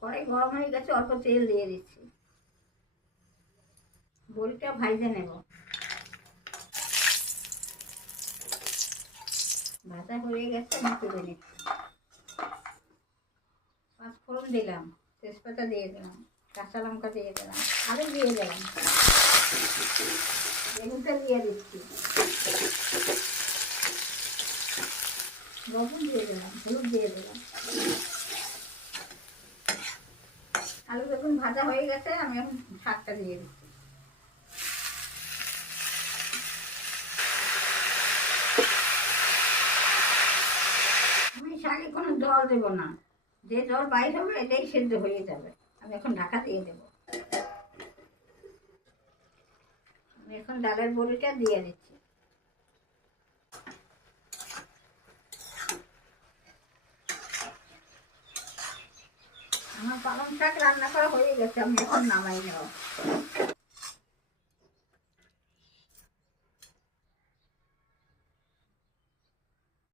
কড়াই গরম হয়ে গেছে, অল্প তেল দিয়ে দিচ্ছি। বড়িটা ভাজতে নেব। ভাজা হয়ে গেছে, আমি তুলে নিচ্ছি। পাঁচফোড়ন দিলাম, তেজপাতা দিয়ে দিলাম, কাঁচা লঙ্কা দিয়ে দিলাম, আলু দিয়ে দিলাম, বেগুনটা দিয়ে দিচ্ছি, লবণ দিয়ে দিলাম, হলুদ দিয়ে দিলাম। আলু বেগুন ভাজা হয়ে গেছে, আমি এখন শাকটা দিয়ে দিচ্ছি। আমি শাকে কোনো জল দেবো না, যে জল বাইর হবে এটাই সেদ্ধ হয়ে যাবে। আমি এখন ঢাকা দিয়ে দেবো। আমি এখন ডালের বড়িটা দিয়ে দিচ্ছি। আমার পালং শাক রান্না করা হয়ে গেছে, আমি এখন নামাই নেব।